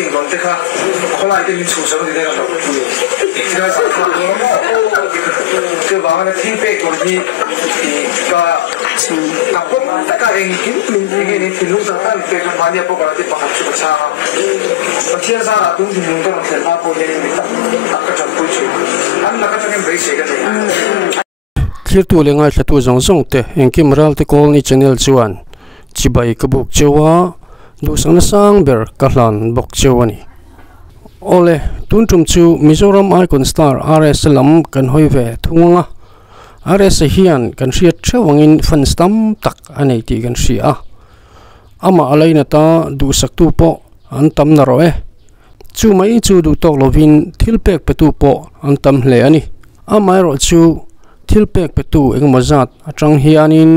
tiếng còn tiếc ha khó lại cái mình chủ sở thì đây là đâu thì là sao cái bảo là thiên bệ của thì cả cũng tất cả anh kiếm cái này thì lúc đó bệ của bạn đi bộ là thì bảo chụp sao mà thiên gia là cũng thì mình có thể làm bộ này mình tập cái chọn cuối chuyện anh là cái chọn cái basic cái này khi tu lên ngay tu zong zong te anh kim ral te call ni channel chuan chỉ bay cái bục chewa du sang ber kahlan bok chewani ole tun tum chu Mizoram Icon Star RS lam kan hoi ve thunga RS hian kan riat thewangin fan stam tak anei ti kan ria ama alaina ta du saktu po an tam na ro e chu mai chu du tok lovin thilpek petu po an tam hle ani ama ro chu thilpek petu eng mazat atang hianin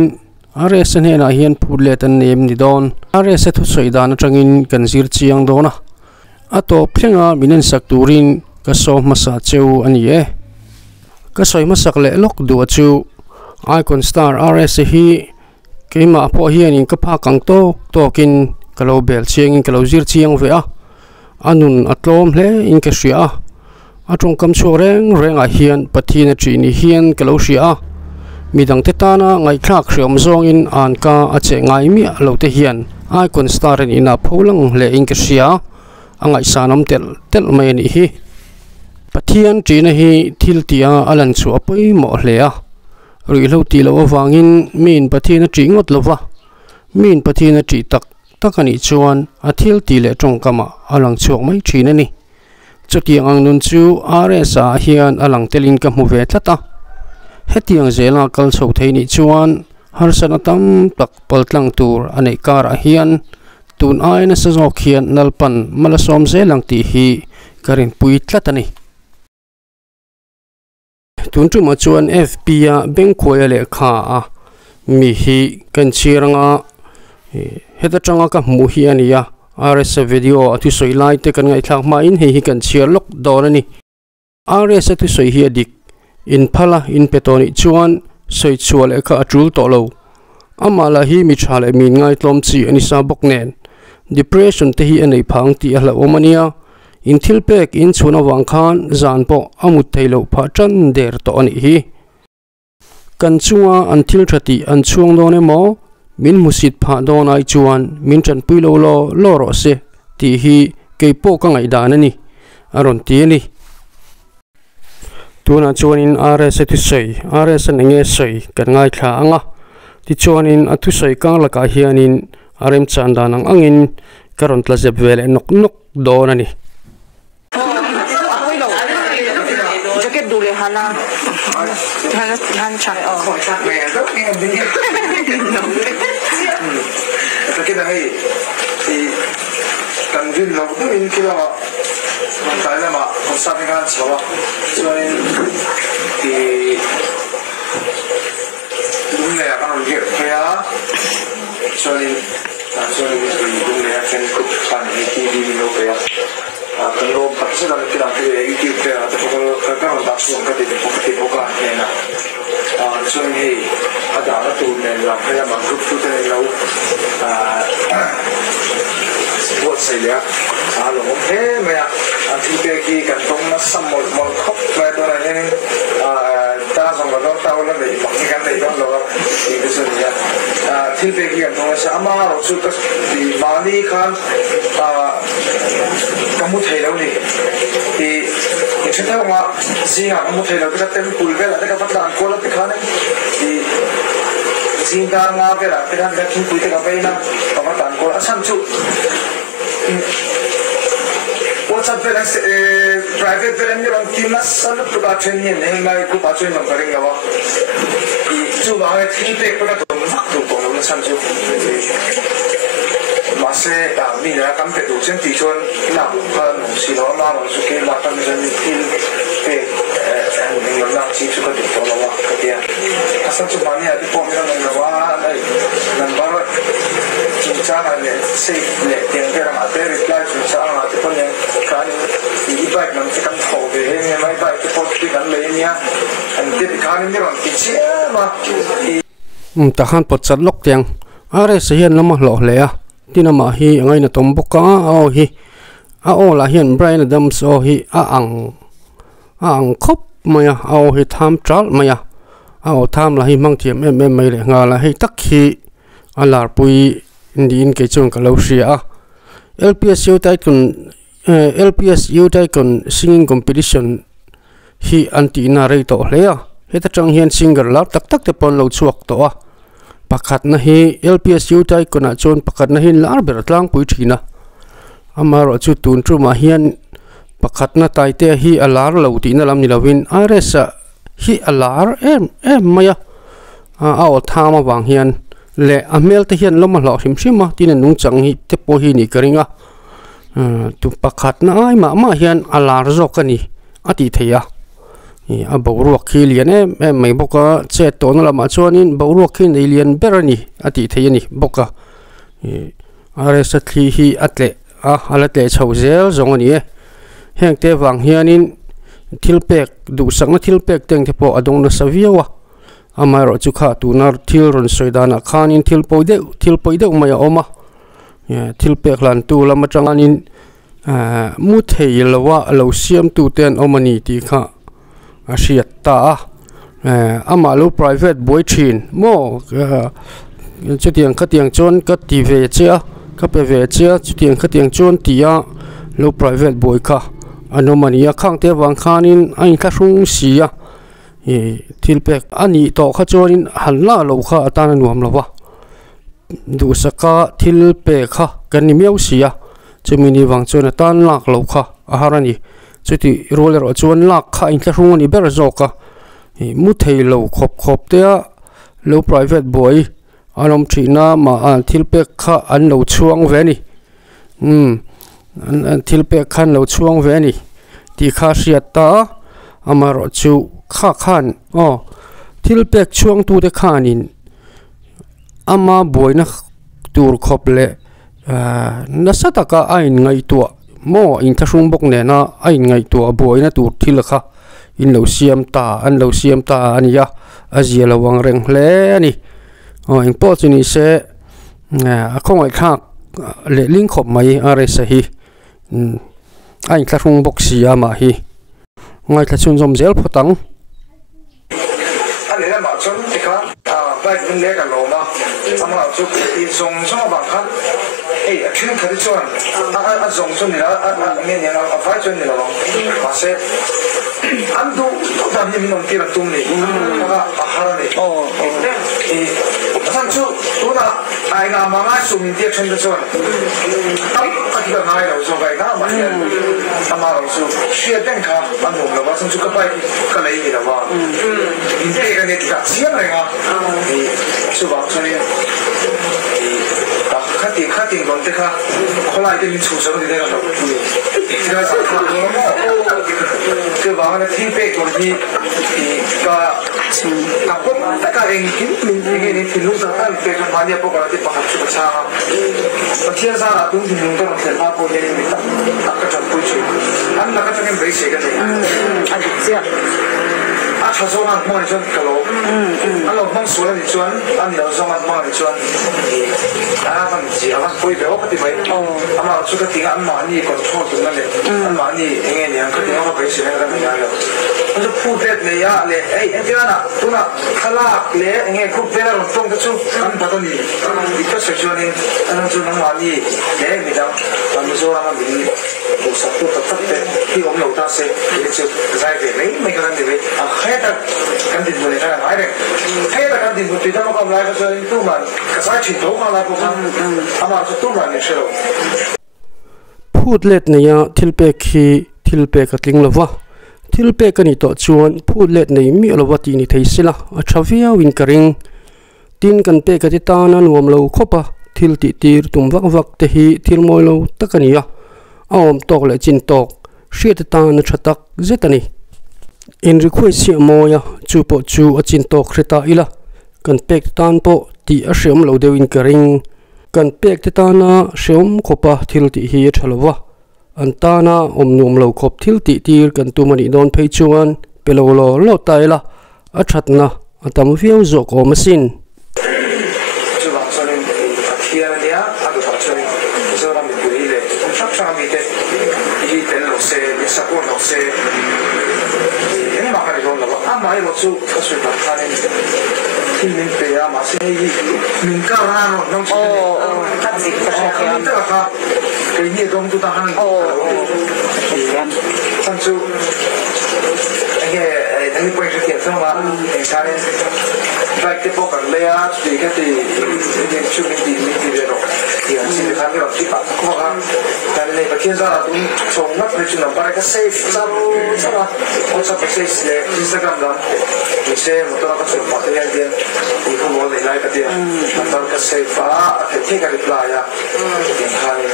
RS ne na hian phule tan nem ni don RS thu soidan atangin kan zir chiang dona ato plenga minen sakturin ka so masa cheu ani e ka soi masak le lok du chu Icon Star RS hi keima po hian in ka pha kang to tokin kalo bel chiang in kalo zir chiang ve a anun atlom hle in ka ria atong kam chu reng a hian pathina tri ni hian kalo ria midang tetana ngai thak hriam zong in an ka ache ngai mi lo te hian Icon Star in ina pholang le in ka ria angai sanam tel mai ni hi pathian trina hi thiltia alan chu apoi mo hle a rui lo ti lo awangin min pathina tri ngot lova min pathina tri takani chuan a thil ti le tong kama alang chuak mai thina ni chutiang ang nun chu RS a hian alang telin ka mu ve thlata hetiang zela kal chho thei ni chuan harsana tam tak paltlang tur anei kar a hian tun aina sa zok hian nalpan malasom zelang ti hi karin pui tlatani tun tu ma chuan FP a bengkhoi le kha a mi hi kan chiranga heta changa ka mu hi ania RS video atu soi lai te kan ngai thak ma in hi kan chir lok donani RS atu soi hi adik in phala in petoni chuan soi chual ekha atul to lo amala hi mi thale min ngai tlom chi ani sa bok nen depression te hi anei phang ti ala omania in thilpek in chuna wang khan zan po amut thailo pha tran der to ani hi kan chunga an thil thati an chuang don emo min musit pha don ai chuan min tran puilo lo ro se ti hi keipo ka ngai dan ani aron ti ani tuna chuan in RS ti sei RS nge sei kan ngai thla anga ti chuan in athu sei ka la ka hianin arem chanda nang angin karon tla zep vele nok don ani jacket dule hala han cha cái này thì cần viên lòng cũng in kia mà mình thấy là mà không sao cái gan xấu cho nên thì đúng là ăn việc phải á cho nên đúng là cái cục phản cái TV mình đâu phải cái lô bắt sẽ làm cái YouTube cái cái đặt xuống cái tiền bốc này nè cho nên đã tụ nên làm hay là bằng group tụ nên lâu buat saya kalau thế mà thì cái cần tông nó xăm một khóc về tôi là nên ta xong rồi nó tao nó bị bằng cái này đó rồi thì cái sự này thì cái cần tông nó sẽ ama rồi chút thì Bali kan kamu thấy đâu đi thì chúng ta mà gì à kamu thấy đâu cái tem cùi về là cái bắt đàn cô là cái khá này thì xin ta ngao cái là cái đàn cái cùi cái cà phê na và bắt đàn cô là săn chụp WhatsApp पे private पे रहने वाले टीम ना सब तो बात नहीं है नहीं मैं को बात नहीं करेंगे वो जो वहाँ टीम पे को ना तो बोलो ना समझो मासे मिला कम पे तो चंद तीसों ना का नोसी ना ना नोसी के ना कम चंद टीम पे नहीं ना चीज़ को तो बोलो वो क्या asal cuma ni ada pemirsa mengawa number cinta ni save ni yang orang ada reply cinta orang ada pun yang kan ini baik nanti kan tahu deh yang mai baik tu pun kan lainnya nanti kan ini orang kecil mah tahan potcat lok tiang are sehian lama loh le a tinama hi angai na tomboka au hi ô là hiện Brian Adams ô hi ang khop maya ô hi tham trál maya ô tham là hi mang thiam em mai le nga là hi tắc hi alar pui indiin ke chung ka lo ria LPS u tai kon singing competition hi anti na rei to hlea heta chang hian singer la tak tak te pon lo chuak to a pakhat na hi LPS u tai kona chon pakhat na hin lar ber tlang pui thina amaro chu tun tru ma hian pakhat na tai te hi alar lo ti na lam ni lovin aresa hi alar em maya a o thama wang hian le amel te hian loma lo him shima tin nung chang hi te po hi ni karinga tu pakhat na ai ma hian alar zok ani ati theia a boruak khi lian em mai boka che to na lama chuanin boruak khi nei lian berani ati theia ni boka aresa thli hi atle alate chhozel zong ani heng te wang hianin thilpek du sangna thilpek teng te po adong na saviawa amaro chu kha tunar thil ron soidana khanin thilpoide maya oma thilpek lan tu lama changanin mu thei lawa lo siam tu ten omani ti kha asiat ta amalu private boy thin mo chutiang khatiang chon ka ti ve chia ka pe ve chia chutiang khatiang chon tia lo private boy kha anomania khang te wang khanin ain kha rung sia thilpek ani to kha chorin halna lo kha atana nuam lawa du saka thilpek kha kan miau sia chemini wang chona tan lak lo kha aharani chuti roller chon lak kha in kha rung ni ber zoka mu thei lo khop te lo private boy anom thina ma an thilpek kha an lo chuang ve ni an thilpek khan lo chuang ve ni ti kha siata amaro chu kha khan thilpek chuang tu de khanin ama boina tur khop le nasataka ain ngai tu mo in thasung bok ne na ain ngai tu boina tur thil kha in lo siam ta ania azia lawang reng hle ani in po chini se a khongai khak le ling khop mai are sa hi ain thasung bok sia ma hi ngai thachun zom zel photang anh ấy bảo chốn thì có vậy mình lấy cả lỗ mà xong rồi chụp thì dùng cho bạn khác chuyên khởi chọn dùng cho người đó nghe nghe nó phải chọn người đó mà sẽ anh tu làm gì mình không tiền tung này mà haran này thằng chú tu là ai làm mà ngay số mình tiền chọn được chọn tao cái cái này là số vậy đó mà mà là số chuyện đơn cả anh dùng là mà thằng chú cái bài cái này gì đó mà cái này thì cả chiếc này à chú bảo cho nên khát tiền còn tiếc ha, hôm nay mình chủ sở thì đây là đâu, thì là sao không cái bảo là thiên bệ của gì cả cũng tất cả anh mình cái này thì lúc đó anh bệ của mình bây giờ thì bảo học chút xa, và thiên gia là cũng thì mình có một thời gian bao nhiêu mình tập cái trận cuối chuyện, anh là cái trận bệ sĩ cái này, anh biết chưa? cho số ăn món chọn cái lỗ, anh lỗ món số là gì chọn, anh nhớ số ăn món chọn, mình chỉ ăn bồi béo cái gì vậy, anh mà chút cái tiếng ăn món gì còn chua tụi mình ăn món gì nghe nghe cái tiếng nó bấy xí này mình nhớ được, anh chụp phụ tết này á, lệ, em biết là, tụi nó khá là lệ, nghe phụ tết là phong cái chút, anh bắt đầu đi, đi cái sự chọn này, anh chụp ăn món gì, lệ mình đâu, anh số ăn mình đồ sắp tụt tất tết, khi ông đầu ta sẽ, cái chụp giải về mấy mấy cái này về, hết kan din mo ni kana ai re hey ta kan din mo tita mo kam lai ka so tu man ka sa chi to ka lai ko kan ama so tu man ni shelo phut let ne ya thilpe ka tling lova thilpe ka ni to chuan phut let nei mi lova ti ni thei sila a thavia win karing tin kan pe ka ti ta na nuam lo khopa thil ti tir tum vak vak te hi thil moi lo takania awm tok le chin tok hriat ta na thatak zetani in request moya chu po chu achin tok khreta ila kan pek tan po ti a shrem lo deuin karing kan pek te tana shrem khopa thil ti hi thalowa antana omnum lo khop thil ti tir kan tumani don phei chuan pelolo lo taila a thatna atam viau zo ko masin support nó sẽ em mà phải rồi là mai một chút cái sự tập thay thì mình phải mà sẽ mình cao ra nó nông sản cắt dịch cắt mình tức là cái gì đông chúng ta ăn thằng chú anh quay sự kiện xong mà anh sai lại cái bộ cảnh lea thì cái thì những chuyện mình thì về rồi thì anh xin được khám được cái bạn có không cái này phải kia ra là cũng sống mất với chuyện làm bài cái save sao mà ông sao phải save lên Instagram đó thì sẽ một cái chuyện phát hiện tiền thì không có lại cái tiền anh ta cái save thì cái reply à thì hay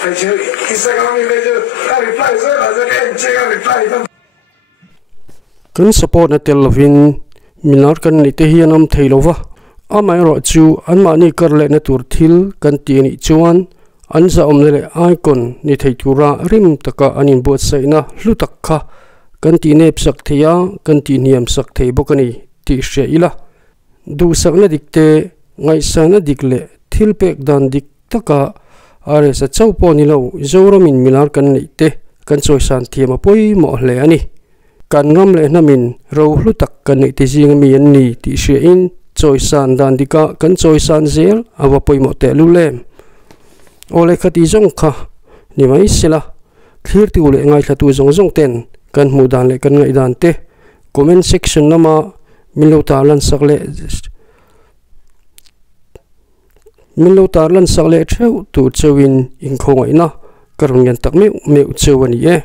phải chứ Instagram này bây giờ cái reply rồi là cái cái reply đó kan support na tel lovin minar kan ni te hian am Theih lova amai ro chu anma ni karle na tur thil kan ti ni chuan anja omle icon ni Theih tura rim taka anin bot saina hlutak kha kan ti nep sak theya kan ti niam sak thei bokani ti hre ila du sakna dikte ngai sana dikle thil pek dan dik taka are sa chaupo ni lo zoramin minar kan nei te kan choisan thiama poi mo hle ani kan ngam le namin ro hlutak kan nei te jing mi an ni ti hre in choisan dan dika kan choisan zel awa poimo te lulem ole khati jong kha ni mai sila clear tu le ngai thatu jong jong ten kan mu dan le kan ngai dan te comment section nama milota lan sakle theu tu chewin in khongai na karung yan tak meu chewani e